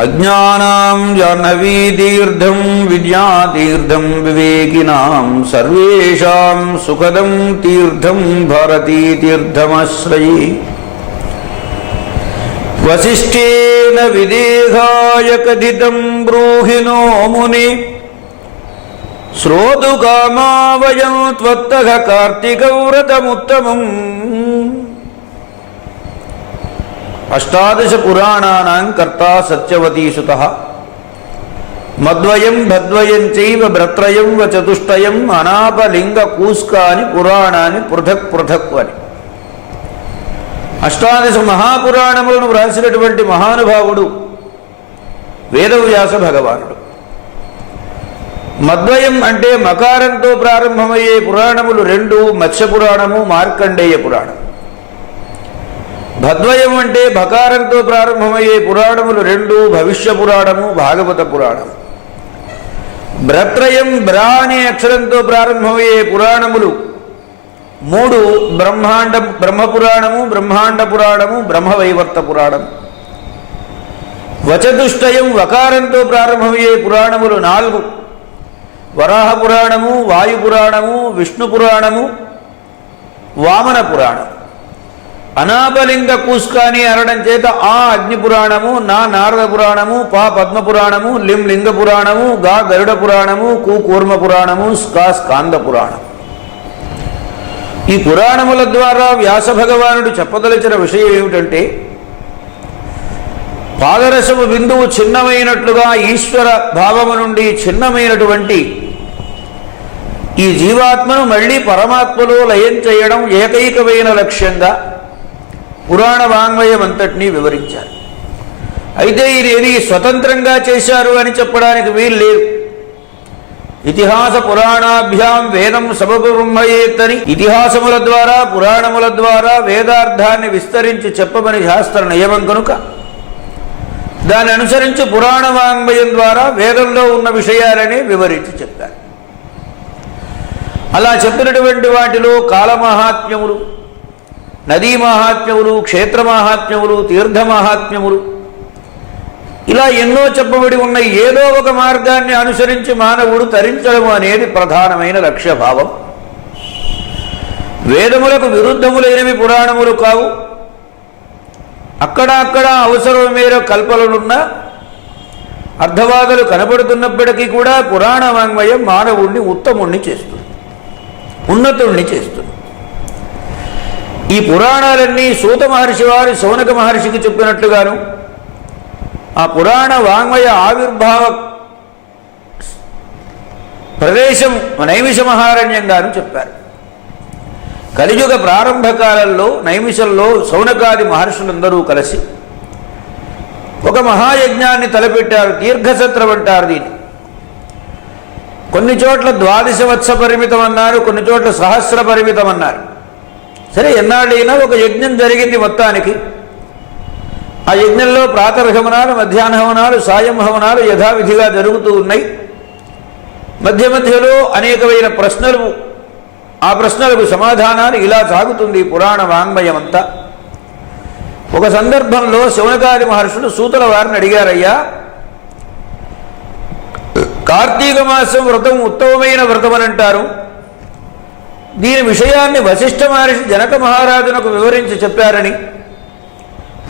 అజ్ఞానాం జాహ్నవీతీర్థం విద్యాతీర్థం వివేకినాం సర్వేషాం సుఖదం తీర్థం భారతీతీర్థమాశ్రయే. వశిష్ఠేన విదేహాయ కథితం బ్రూహిణో ముని. శ్రోతుకామా వయం త్వత్తః కార్తీకవ్రతముత్తమం అష్టాదశ పురాణానాం కర్తా సత్యవతీసుత. మద్వయం భద్వయం చైవ భ్రత్రయం వ చతుష్టయం అనాపలింగ కూస్కాని పురాణాన్ని పృథక్ పృథక్ అని. అష్టాదశ మహాపురాణములను వ్రాసినటువంటి మహానుభావుడు వేదవ్యాస భగవానుడు. మద్వయం అంటే మకారంతో ప్రారంభమయ్యే పురాణములు రెండు మత్స్య పురాణము మార్కండేయ పురాణం. భద్వయం అంటే భకారంతో ప్రారంభమయ్యే పురాణములు రెండు భవిష్య పురాణము భాగవత పురాణం భ్రత్రయం బ్రా అనే అక్షరంతో ప్రారంభమయ్యే పురాణములు మూడు బ్రహ్మాండ బ్రహ్మపురాణము బ్రహ్మాండ పురాణము బ్రహ్మవైవర్త పురాణం వచతుష్టయం వకారంతో ప్రారంభమయ్యే పురాణములు నాలుగు. వరాహ పురాణము వాయు విష్ణు పురాణము వామన పురాణం. అనాపలింగ కూస్కాని అనడం చేత ఆ అగ్ని పురాణము నా నారద పురాణము పా పద్మ పురాణము లిం లింగ పురాణము గా గరుడ పురాణము కు కూర్మ పురాణము స్కా స్కాంద పురాణం. ఈ పురాణముల ద్వారా వ్యాస భగవానుడు చెప్పదలిచిన విషయం ఏమిటంటే పాదరసము బిందువు చిన్నమైనట్లుగా ఈశ్వర భావము నుండి చిన్నమైనటువంటి ఈ జీవాత్మను మళ్ళీ పరమాత్మలో లయం చేయడం ఏకైకమైన లక్ష్యంగా పురాణ వాంగ్మయం అంతటినీ వివరించారు. అయితే ఇది ఏది స్వతంత్రంగా చేశారు అని చెప్పడానికి వీలు లేదు. ఇతిహాస పురాణాభ్యాం వేదం సమబ్రహ్మయేత్తని ఇతిహాసముల ద్వారా పురాణముల ద్వారా వేదార్థాన్ని విస్తరించి చెప్పమని శాస్త్ర నియమం కనుక. దాన్ని అనుసరించి పురాణ వాంగ్మయం ద్వారా వేదంలో ఉన్న విషయాలని వివరించి చెప్పారు అలా చెప్పినటువంటి వాటిలో కాలమహాత్మ్యములు నదీ మహాత్మ్యములు క్షేత్ర మహాత్మ్యములు తీర్థ మహాత్మ్యములు ఇలా ఎన్నో చెప్పబడి ఉన్న ఏదో ఒక మార్గాన్ని అనుసరించి మానవుడు తరించడం అనేది ప్రధానమైన లక్ష్యభావం. వేదములకు విరుద్ధములైనవి పురాణములు కావు. అక్కడ అక్కడ అవసరం మేర కల్పనలున్న అర్ధవాదులు కనబడుతున్నప్పటికీ కూడా పురాణ వాంగ్మయం మానవుణ్ణి ఉత్తముణ్ణి చేస్తుంది. ఉన్నతుణ్ణి చేస్తుంది. ఈ పురాణాలన్నీ సూత మహర్షి వారి శౌనక మహర్షికి చెప్పినట్లుగాను ఆ పురాణ వాంగ్మయ ఆవిర్భావ ప్రదేశం నైమిష మహారణ్యంగాను చెప్పారు. కలియుగ ప్రారంభ కాలంలో నైమిషంలో సౌనకాది మహర్షులందరూ కలిసి ఒక మహాయజ్ఞాన్ని తలపెట్టారు దీర్ఘసత్రం అంటారు దీన్ని. కొన్ని చోట్ల ద్వాదశ వత్స పరిమితం అన్నారు కొన్ని చోట్ల సహస్ర పరిమితం అన్నారు సరే ఎన్నాళ్ళైనా ఒక యజ్ఞం జరిగింది మొత్తానికి. ఆ యజ్ఞంలో ప్రాతర్హవనాలు మధ్యాహ్న హవనాలు సాయం హవనాలు యథావిధిగా జరుగుతూ ఉన్నాయి. మధ్య మధ్యలో అనేకమైన ప్రశ్నలు ఆ ప్రశ్నలకు సమాధానాలు ఇలా సాగుతుంది పురాణ వాంగ్మయం అంతా ఒక సందర్భంలో శివనకాది మహర్షులు సూతుల వారిని అడిగారయ్యా కార్తీక మాసం వ్రతం ఉత్తమమైన వ్రతం అని అంటారు. దీని విషయాన్ని వశిష్ఠ మహర్షి జనక మహారాజునకు వివరించి చెప్పారని.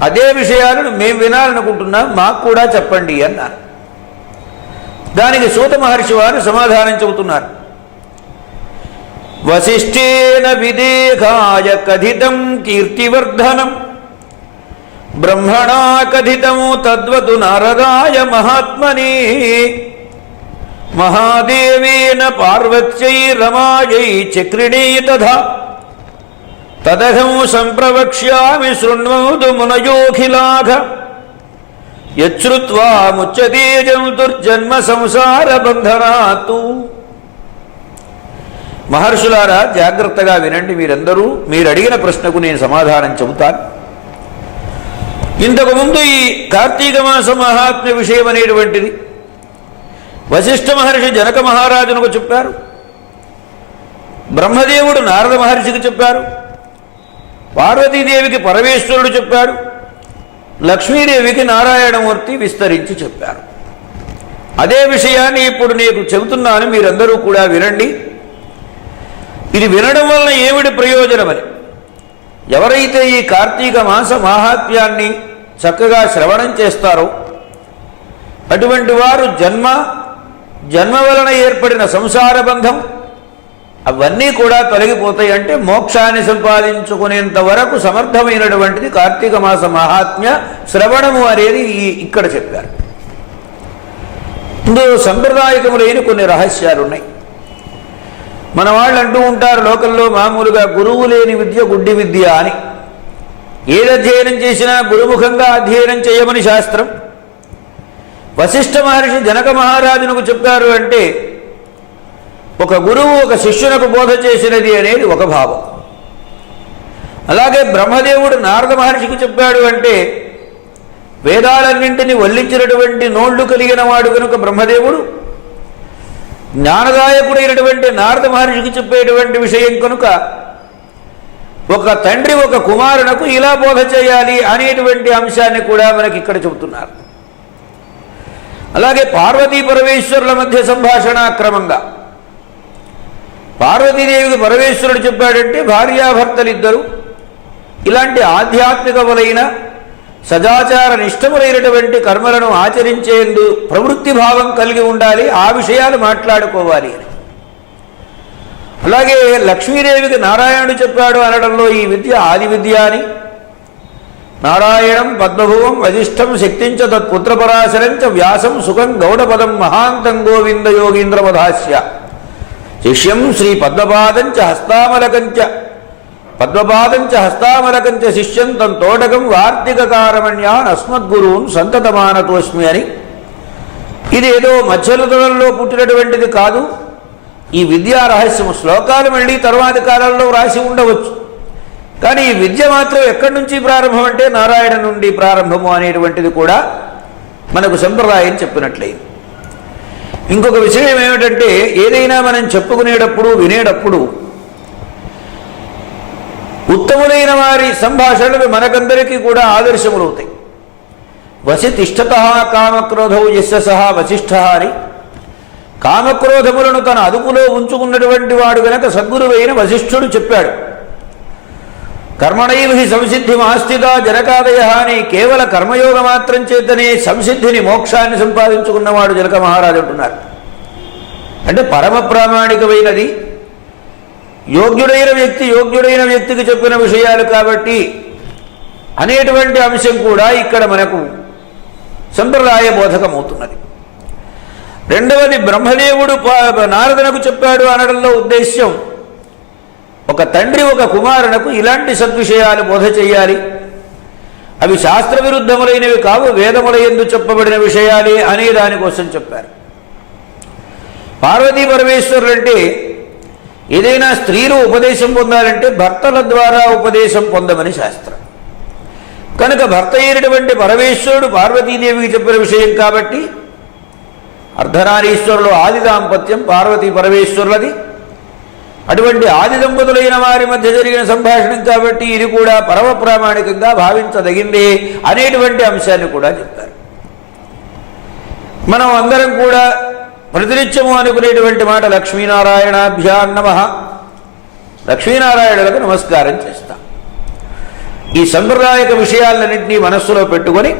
అదే విషయాలను మేము వినాలనుకుంటున్నాం మాకు కూడా చెప్పండి అన్నారు. దానికి సూత మహర్షి వారు సమాధానం చెబుతున్నారు. వశిష్ఠేన విదేహాయ కథితం కీర్తివర్ధనం బ్రహ్మణా కథితము తద్వదు నారదాయ మహాత్మనే. మహాదేవేన పార్వత్యై రమాయై చక్రిణీ తథా. తదహం సంప్రవక్ష్యామి శృణ్వదు మునయోఖిలాఘ. యచ్చుత్వా ముచ్యతే జంతుర్జన్మ సంసార బంధనాతు మహర్షులారా జాగ్రత్తగా వినండి మీరందరూ. మీరు అడిగిన ప్రశ్నకు నేను సమాధానం చెబుతాను. ఇంతకుముందు ఈ కార్తీక మాస మహాత్మ్య విషయం అనేటువంటిది వశిష్ఠ మహర్షి జనక మహారాజునకు చెప్పారు. బ్రహ్మదేవుడు నారద మహర్షికి చెప్పారు. పార్వతీదేవికి పరమేశ్వరుడు చెప్పాడు. లక్ష్మీదేవికి నారాయణమూర్తి విస్తరించి చెప్పారు. అదే విషయాన్ని ఇప్పుడు నీకు చెబుతున్నాను మీరందరూ కూడా వినండి. ఇది వినడం వలన ఏమిటి ప్రయోజనమని? ఎవరైతే ఈ కార్తీక మాస మాహాత్మ్యాన్ని చక్కగా శ్రవణం చేస్తారో అటువంటి వారు జన్మ జన్మ వలన ఏర్పడిన సంసార బంధం అవన్నీ కూడా తొలగిపోతాయి అంటే మోక్షాన్ని సంపాదించుకునేంత వరకు సమర్థమైనటువంటిది కార్తీక మాస మహాత్మ్య శ్రవణము అనేది ఈ ఇక్కడ చెప్పారు. ఇందులో సంప్రదాయకములైన కొన్ని రహస్యాలు ఉన్నాయి మన వాళ్ళు అంటూ ఉంటారు లోకల్లో మామూలుగా గురువు లేని విద్య గుడ్డి విద్య అని. ఏది అధ్యయనం చేసినా గురుముఖంగా అధ్యయనం చేయమని శాస్త్రం. వశిష్ఠ మహర్షి జనక మహారాజునకు చెప్పారు అంటే ఒక గురువు ఒక శిష్యునకు బోధ చేసినది అనేది ఒక భావం. అలాగే బ్రహ్మదేవుడు నారద మహర్షికి చెప్పాడు అంటే వేదాలన్నింటినీ వల్లించినటువంటి నోళ్ళు కలిగిన వాడు కనుక బ్రహ్మదేవుడు జ్ఞానదాయకుడైనటువంటి నారద మహర్షికి చెప్పేటువంటి విషయం కనుక ఒక తండ్రి ఒక కుమారునకు ఇలా బోధ చేయాలి అనేటువంటి అంశాన్ని కూడా మనకి ఇక్కడ చెబుతున్నారు. అలాగే పార్వతీ పరమేశ్వరుల మధ్య సంభాషణ క్రమంగా. పార్వతీదేవికి పరమేశ్వరుడు చెప్పాడంటే భార్యాభర్తలిద్దరూ ఇలాంటి ఆధ్యాత్మికములైన సదాచార నిష్టములైనటువంటి కర్మలను ఆచరించేందు ప్రవృత్తి భావం కలిగి ఉండాలి ఆ విషయాలు మాట్లాడుకోవాలి అని. అలాగే లక్ష్మీదేవికి నారాయణుడు చెప్పాడు అనడంలో ఈ విద్య ఆది విద్య అని. నారాయణం పద్మభువం వజిష్టం శక్తించ తత్పుత్రపరాశరంచ వ్యాసం సుఖం గౌడపదం మహాంతం గోవింద యోగీంద్రమధాస్య శిష్యం శ్రీ పద్మపాదంచ హస్తామలకంచ పద్మపాదంచ హస్తామలకంచ శిష్యం తం తోటకం వార్తికకారమణ్యాన్ అస్మద్గురువున్ సంతతమానతోస్మి అని. ఇది ఏదో మత్స్యలుతలలో పుట్టినటువంటిది కాదు. ఈ విద్యా రహస్యము శ్లోకాలు మళ్ళీ తర్వాతి కాలంలో రాసి ఉండవచ్చు. కానీ ఈ విద్య మాత్రం ఎక్కడి నుంచి ప్రారంభం అంటే నారాయణ నుండి ప్రారంభము అనేటువంటిది కూడా మనకు సంప్రదాయం చెప్పినట్లయింది ఇంకొక విషయం ఏమిటంటే ఏదైనా మనం చెప్పుకునేటప్పుడు వినేటప్పుడు ఉత్తములైన వారి సంభాషణలు మనకందరికీ కూడా ఆదర్శములవుతాయి. వసితిష్టత కామక్రోధౌ యస్య సహా వశిష్ఠ అని. కామక్రోధములను తన అదుపులో ఉంచుకున్నటువంటి వాడు గనక సద్గురువైన వశిష్ఠుడు చెప్పాడు. కర్మణైవ సంసిద్ధి మాస్థిత జనకాదయ అని కేవల కర్మయోగ మాత్రం చేతనే సంసిద్ధిని మోక్షాన్ని సంపాదించుకున్నవాడు జనక మహారాజు అంటున్నారు. అంటే పరమ ప్రామాణికమైనది. యోగ్యుడైన వ్యక్తి యోగ్యుడైన వ్యక్తికి చెప్పిన విషయాలు కాబట్టి అనేటువంటి అంశం కూడా ఇక్కడ మనకు సంప్రదాయ బోధకమవుతున్నది. రెండవది బ్రహ్మదేవుడు నారదునకు చెప్పాడు అనడంలో ఉద్దేశ్యం ఒక తండ్రి ఒక కుమారునకు ఇలాంటి సద్విషయాలు బోధ చేయాలి అవి శాస్త్ర విరుద్ధములైనవి కావు వేదముల ఎందు చెప్పబడిన విషయాలే అనే దానికోసం చెప్పారు. పార్వతీ పరమేశ్వరులు అంటే ఏదైనా స్త్రీలు ఉపదేశం పొందాలంటే భర్తల ద్వారా ఉపదేశం పొందమని శాస్త్రం. కనుక భర్త అయినటువంటి పరమేశ్వరుడు పార్వతీదేవికి చెప్పిన విషయం కాబట్టి అర్ధనారీశ్వరులు ఆది దాంపత్యం పార్వతీ పరమేశ్వరులది. అటువంటి ఆది దంపతులైన వారి మధ్య జరిగిన సంభాషణం కాబట్టి ఇది కూడా పరమ ప్రామాణికంగా భావించదగిందే అనేటువంటి అంశాన్ని కూడా చెప్తారు మనం అందరం కూడా ప్రతినిత్యము అనుకునేటువంటి మాట లక్ష్మీనారాయణాభ్యాం నమ. లక్ష్మీనారాయణులకు నమస్కారం చేస్తాం. ఈ సంప్రదాయక విషయాలన్నింటినీ మనస్సులో పెట్టుకొని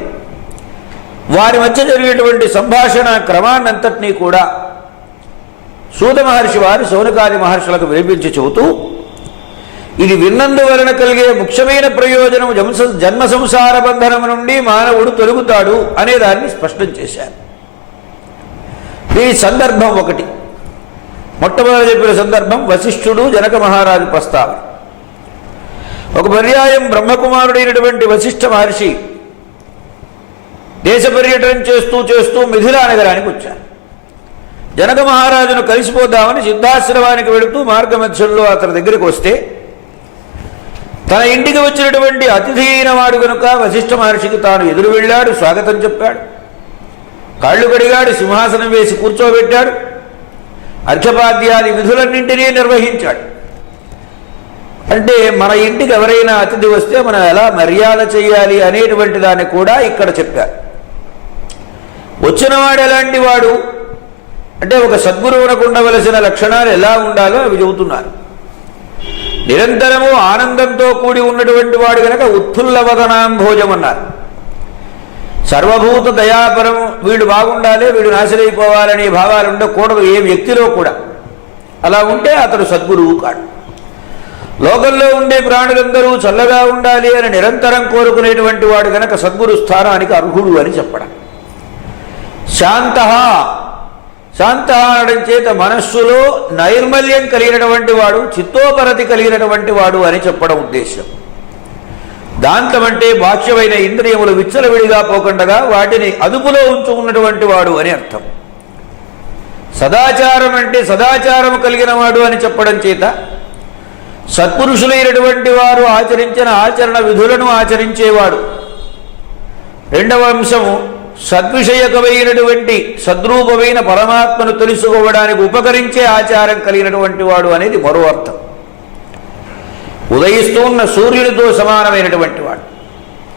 వారి మధ్య జరిగేటువంటి సంభాషణ క్రమాన్నంతటినీ కూడా సూత మహర్షి వారు సౌనకాది మహర్షులకు వినిపించి చెబుతూ ఇది విన్నందువలన కలిగే ముఖ్యమైన ప్రయోజనం జంస జన్మ సంసార బంధనం నుండి మానవుడు తొలుగుతాడు అనే దాన్ని స్పష్టం చేశారు. ఈ సందర్భం ఒకటి. మొట్టమొదటి చెప్పిన సందర్భం వశిష్ఠుడు జనక మహారాజు ప్రస్తావన. ఒక పర్యాయం బ్రహ్మకుమారుడైనటువంటి వశిష్ఠ మహర్షి దేశ పర్యటన చేస్తూ చేస్తూ మిథిలా నగరానికి వచ్చారు. జనక మహారాజును కలిసిపోదామని సిద్ధాశ్రమానికి వెళుతూ మార్గమధ్యంలో అతని దగ్గరికి వస్తే తన ఇంటికి వచ్చినటువంటి అతిథియైన వాడు కనుక వశిష్ఠ మహర్షికి తాను ఎదురు వెళ్ళాడు స్వాగతం చెప్పాడు. కాళ్ళు కడిగాడు సింహాసనం వేసి కూర్చోబెట్టాడు. అర్ఘపాద్యాది విధులన్నింటినీ నిర్వహించాడు. అంటే మన ఇంటికి ఎవరైనా అతిథి వస్తే మనం ఎలా మర్యాద చేయాలి అనేటువంటి దాన్ని కూడా ఇక్కడ చెప్పారు. వచ్చినవాడు ఎలాంటి వాడు? అంటే ఒక సద్గురువునకు ఉండవలసిన లక్షణాలు ఎలా ఉండాలో అవి చెబుతున్నారు. నిరంతరము ఆనందంతో కూడి ఉన్నటువంటి వాడు గనక ఉత్ఫుల్లవదనాంభోజం అన్నారు సర్వభూత దయాపరం వీడు బాగుండాలి వీడు నాశనైపోవాలనే భావాలు ఉండకూడదు ఏ వ్యక్తిలో కూడా. అలా ఉంటే అతడు సద్గురువు కాడు. లోకంలో ఉండే ప్రాణులందరూ చల్లగా ఉండాలి అని నిరంతరం కోరుకునేటువంటి వాడు గనక సద్గురు స్థానానికి అర్హుడు అని చెప్పడం. శాంత శాంత చేత మనస్సులో నైర్మల్యం కలిగినటువంటి వాడు చిత్తోపరతి కలిగినటువంటి వాడు అని చెప్పడం ఉద్దేశం దాంతమంటే బాహ్యమైన ఇంద్రియములు విచ్చలవిడిగా పోకుండగా వాటిని అదుపులో ఉంచుకున్నటువంటి వాడు అని అర్థం. సదాచారం అంటే సదాచారం కలిగిన వాడు అని చెప్పడం చేత సత్పురుషులైనటువంటి వారు ఆచరించిన ఆచరణ విధులను ఆచరించేవాడు. రెండవ అంశము సద్విషయకమైనటువంటి సద్రూపమైన పరమాత్మను తెలుసుకోవడానికి ఉపకరించే ఆచారం కలిగినటువంటి వాడు అనేది మరో అర్థం. ఉదయిస్తూ ఉన్న సూర్యునితో సమానమైనటువంటి వాడు.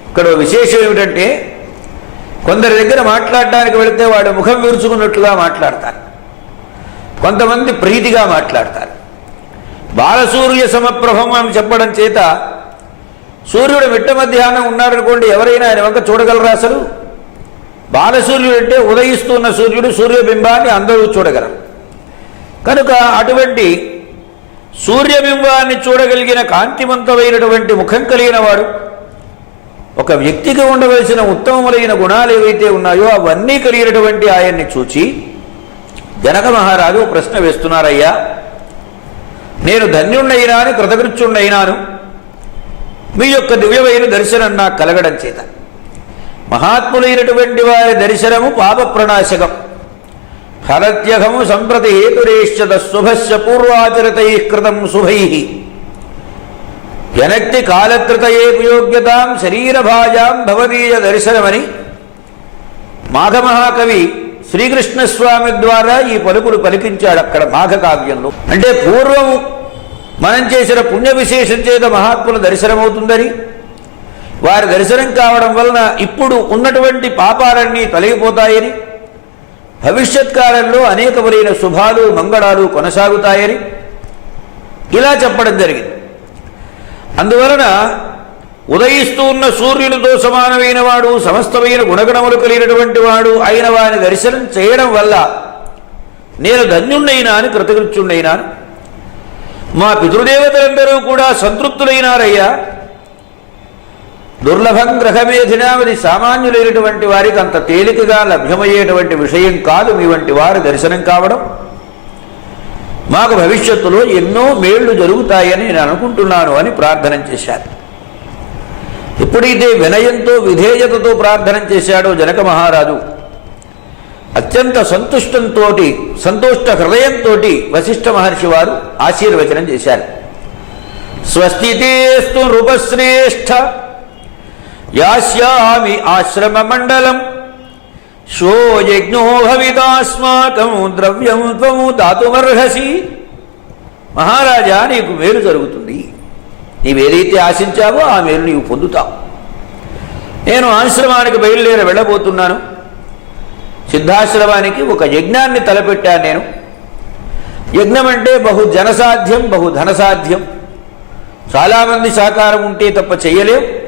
ఇక్కడ విశేషం ఏమిటంటే కొందరి దగ్గర మాట్లాడడానికి వెళితే వాడు ముఖం విరుచుకున్నట్లుగా మాట్లాడతారు. కొంతమంది ప్రీతిగా మాట్లాడతారు. బాలసూర్య సమప్రభం అని చెప్పడం చేత సూర్యుడు మిట్ట మధ్యాహ్నం ఉన్నాడనుకోండి ఎవరైనా ఆయన వంక చూడగలరా అసలు? బాలసూర్యుడు అంటే ఉదయిస్తున్న సూర్యుడు సూర్యబింబాన్ని అందరూ చూడగలరు. కనుక అటువంటి సూర్యబింబాన్ని చూడగలిగిన కాంతివంతమైనటువంటి ముఖం కలిగిన వాడు ఒక వ్యక్తికి ఉండవలసిన ఉత్తమములైన గుణాలు ఏవైతే ఉన్నాయో అవన్నీ కలిగినటువంటి ఆయన్ని చూచి జనక మహారాజు ప్రశ్న వేస్తున్నారయ్యా నేను ధన్యుణ్ణైనాను కృతకృత్యుణ్ణైనాను మీ యొక్క దివ్యమైన దర్శనం నాకు కలగడం చేత. మహాత్ములైనటువంటి వారి దర్శనము పాప ప్రణాశకం ఫలత్యహము సంప్రతి హేతురేశ్చద శుభస్య పూర్వాచరితై కృతం శుభై. జనక్తి కాలకృతయేపయోగ్యతాం శరీరభాజాం భవదీయ దర్శనమని మాఘమహాకవి శ్రీకృష్ణస్వామి ద్వారా ఈ పలుకులు పలికించాడు అక్కడ మాఘకావ్యంలో. అంటే పూర్వం మనం చేసిన పుణ్య విశేషం చేత మహాత్ముల దర్శనమవుతుందని వారి దర్శనం కావడం వలన ఇప్పుడు ఉన్నటువంటి పాపాలన్నీ తొలగిపోతాయని భవిష్యత్ కాలంలో అనేకములైన శుభాలు మంగళాలు కొనసాగుతాయని ఇలా చెప్పడం జరిగింది. అందువలన ఉదయిస్తూ ఉన్న సూర్యునితో సమానమైన వాడు సమస్తమైన గుణగణములు కలిగినటువంటి వాడు అయిన వారిని దర్శనం చేయడం వల్ల నేను ధన్యుణ్ణైనా అని కృతకృత్యుణ్ణైనాను మా పితృదేవతలందరూ కూడా సంతృప్తులైనారయ్యా. దుర్లభం గ్రహమేధినామది సామాన్యులైనటువంటి వారికి అంత తేలికగా లభ్యమయ్యేటువంటి విషయం కాదు. మీ వంటి వారు దర్శనం కావడం మాకు భవిష్యత్తులో ఎన్నో మేళ్ళు జరుగుతాయని నేను అనుకుంటున్నాను అని ప్రార్థన చేశారు. ఎప్పుడైతే వినయంతో విధేయతతో ప్రార్థన చేశాడో జనక మహారాజు. అత్యంత సంతుష్టంతో సంతుష్ట హృదయంతో వశిష్ఠ మహర్షి వారు ఆశీర్వచనం చేశారు. స్వస్థితేస్తు నృపశ్రేష్ఠ యాస్యామి ఆశ్రమ మండలం శో భవితాస్మాకం ద్రవ్యం త్వము దాతుమర్హసి. మహారాజా నీకు మేలు జరుగుతుంది. నీవేదైతే ఆశించావో ఆ మేలు నీవు పొందుతావు. నేను ఆశ్రమానికి బయలుదేరి వెళ్ళబోతున్నాను. సిద్ధాశ్రమానికి ఒక యజ్ఞాన్ని తలపెట్టాను నేను. యజ్ఞం అంటే బహు జనసాధ్యం బహు ధనసాధ్యం. చాలామంది సహకారం ఉంటే తప్ప చేయలేం.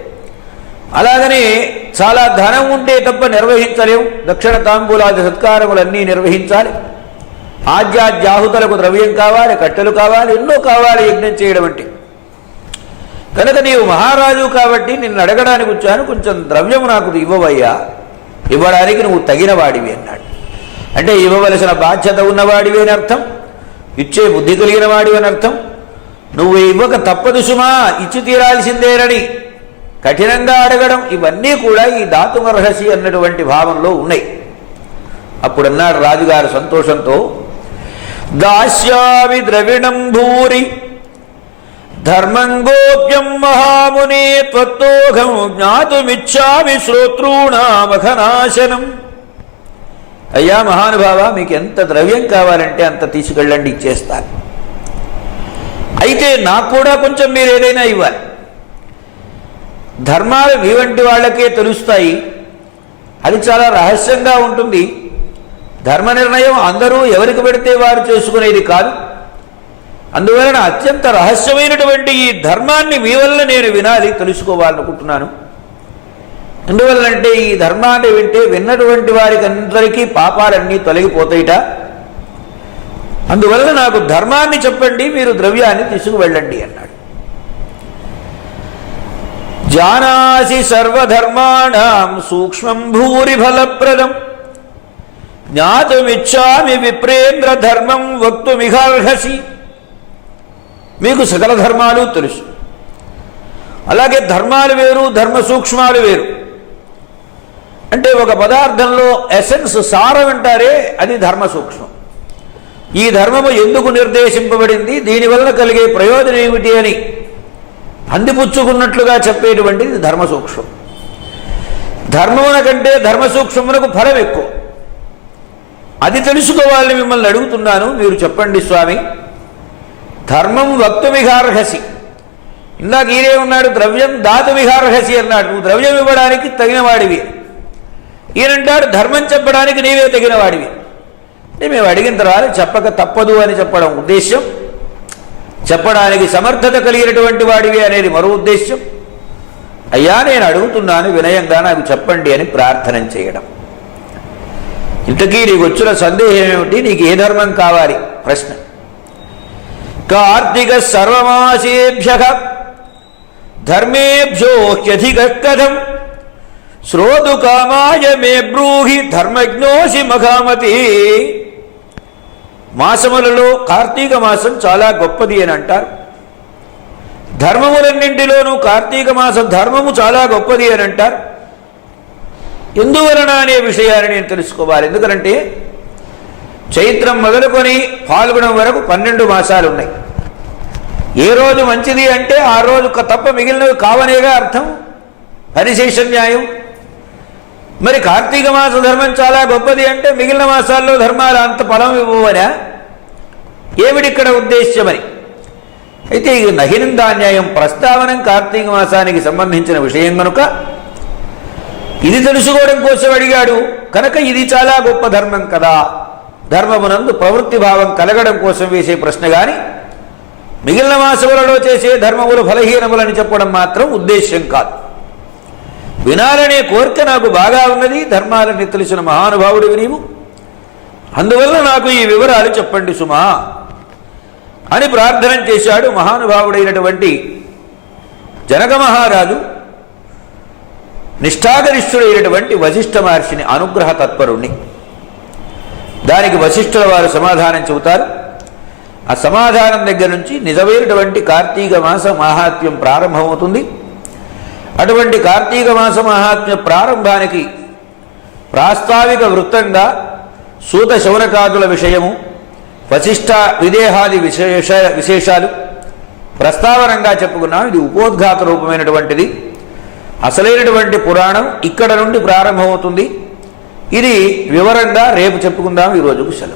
అలాగనే చాలా ధనం ఉంటే తప్ప నిర్వహించలేము దక్షిణ తాంబూలాది సత్కారములన్నీ నిర్వహించాలి. ఆద్యాద్యాహుతులకు ద్రవ్యం కావాలి కట్టెలు కావాలి ఎన్నో కావాలి యజ్ఞం చేయడం అంటే. కనుక నీవు మహారాజు కాబట్టి నిన్ను అడగడానికి వచ్చాను. కొంచెం ద్రవ్యం నాకు ఇవ్వవయ్యా. ఇవ్వడానికి నువ్వు తగిన వాడివి అన్నాడు. అంటే ఇవ్వవలసిన బాధ్యత ఉన్నవాడివి అని అర్థం. ఇచ్చే బుద్ధి కలిగిన వాడివి అని అర్థం. నువ్వు ఇవ్వక తప్పదు సుమా. ఇచ్చి తీరాల్సిందేనని. కఠినంగా అడగడం ఇవన్నీ కూడా ఈ దాతుమర్హసి అన్నటువంటి భావంలో ఉన్నాయి. అప్పుడన్నాడు రాజుగారు సంతోషంతో దాస్యావి ద్రవిణం భూరి ధర్మం గోప్యం మహామునే త్వత్తోఘం జ్ఞాతుమిచ్చామి శ్రోతృణామఘనాశనం. అయ్యా మహానుభావ మీకు ఎంత ద్రవ్యం కావాలంటే అంత తీసుకెళ్ళండి ఇచ్చేస్తాను. అయితే నాకు కూడా కొంచెం మీరు ఏదైనా ఇవ్వాలి. ధర్మాలు మీ వంటి వాళ్ళకే తెలుస్తాయి. అది చాలా రహస్యంగా ఉంటుంది. ధర్మ నిర్ణయం అందరూ ఎవరికి పెడితే వారు చేసుకునేది కాదు. అందువలన అత్యంత రహస్యమైనటువంటి ఈ ధర్మాన్ని మీ వల్ల నేను వినాలి తెలుసుకోవాలనుకుంటున్నాను. ఎందువల్లంటే ఈ ధర్మాన్ని వింటే విన్నటువంటి వారికి అందరికీ పాపాలన్నీ తొలగిపోతాయిట. అందువల్ల నాకు ధర్మాన్ని చెప్పండి మీరు ద్రవ్యాన్ని తీసుకువెళ్ళండి అన్నాడు. జానాసి సర్వధర్మాణం సూక్ష్మం భూరి ఫలప్రదం జ్ఞాతుమిచ్చామి విప్రేంద్ర ధర్మం వక్తుమిహర్హసి. మీకు సకల ధర్మాలు తెలుసు. అలాగే ధర్మాలు వేరు ధర్మ సూక్ష్మాలు వేరు. అంటే ఒక పదార్థంలో ఎసెన్స్ సారం అంటారే అది ధర్మ సూక్ష్మం. ఈ ధర్మము ఎందుకు నిర్దేశింపబడింది? దీనివల్ల కలిగే ప్రయోజనం ఏమిటి అని. అందిపుచ్చుకున్నట్లుగా చెప్పేటువంటిది ధర్మ సూక్ష్మం ధర్మమున కంటే ధర్మ సూక్ష్మమునకు ఫలం ఎక్కువ. అది తెలుసుకోవాలని మిమ్మల్ని అడుగుతున్నాను మీరు చెప్పండి స్వామి. ధర్మం వక్తుమిహార్హసి. ఇందాక ఈరే ఉన్నాడు ద్రవ్యం దాతుమిహార్హసి అన్నాడు. నువ్వు ద్రవ్యం ఇవ్వడానికి తగిన వాడివి ఈయనంటాడు ధర్మం చెప్పడానికి నీవే తగిన వాడివి అంటే మేము అడిగిన తర్వాత చెప్పక తప్పదు అని చెప్పడం ఉద్దేశ్యం. చెప్పడానికి సమర్థత కలిగినటువంటి వాడివి అనేది మరో ఉద్దేశ్యం. అయ్యా నేను అడుగుతున్నాను వినయంగా నాకు చెప్పండి అని ప్రార్థన చేయడం. ఇంతకీ నీకు వచ్చిన సందేహం ఏమిటి? నీకు ఏ ధర్మం కావాలి? ప్రశ్న. కార్తీక సర్వమాసేభ్య ధర్మేభ్యోహ్యధిక కథం శ్రోతు కామాయ మే బ్రూహి ధర్మజ్ఞోసి మఖామతి మాసములలో కార్తీక మాసం చాలా గొప్పది అని అంటారు. ధర్మములన్నింటిలోనూ కార్తీక మాసం ధర్మము చాలా గొప్పది అని అంటారు. ఎందువలన అనే విషయాన్ని నేను తెలుసుకోవాలి. ఎందుకంటే చైత్రం మొదలుకొని పాల్గొనడం వరకు పన్నెండు మాసాలు ఉన్నాయి ఏ రోజు మంచిది అంటే ఆ రోజు తప్ప మిగిలినవి కావనేగా అర్థం. పరిశేష న్యాయం. మరి కార్తీక మాస ధర్మం చాలా గొప్పది అంటే మిగిలిన మాసాల్లో ధర్మాలు అంత ఫలం ఇవ్వవనా ఏమిటిక్కడ ఉద్దేశ్యమని అయితే ఇది నహినందాన్యాయం ప్రస్తావనం కార్తీక మాసానికి సంబంధించిన విషయం కనుక ఇది తెలుసుకోవడం కోసం అడిగాడు. కనుక ఇది చాలా గొప్ప ధర్మం కదా. ధర్మమునందు ప్రవృత్తి భావం కలగడం కోసం వేసే ప్రశ్న కానీ మిగిలిన మాసములలో చేసే ధర్మములు ఫలహీనములని చెప్పడం మాత్రం ఉద్దేశ్యం కాదు. వినాలనే కోరిక నాకు బాగా ఉన్నది ధర్మాలని తెలిసిన మహానుభావుడివి నీవు. అందువల్ల నాకు ఈ వివరాలు చెప్పండి సుమా అని ప్రార్థన చేశాడు మహానుభావుడైనటువంటి జనక మహారాజు. నిష్ఠాగరిష్ఠుడైనటువంటి వశిష్ఠ మహర్షిని అనుగ్రహ తత్పరుణ్ణి. దానికి వశిష్ఠుల వారు సమాధానం చెబుతారు. ఆ సమాధానం దగ్గర నుంచి నిజమైనటువంటి కార్తీక మాస మాహాత్మ్యం ప్రారంభమవుతుంది. అటువంటి కార్తీక మాస మహాత్మ్య ప్రారంభానికి ప్రాస్తావిక వృత్తంగా సూత శౌనకాదుల విషయము వశిష్ట విదేహాది విశేష విశేషాలు ప్రస్తావనంగా చెప్పుకున్నాం. ఇది ఉపోద్ఘాత రూపమైనటువంటిది. అసలైనటువంటి పురాణం ఇక్కడ నుండి ప్రారంభమవుతుంది. ఇది వివరంగా రేపు చెప్పుకుందాం. ఈ సెలవు.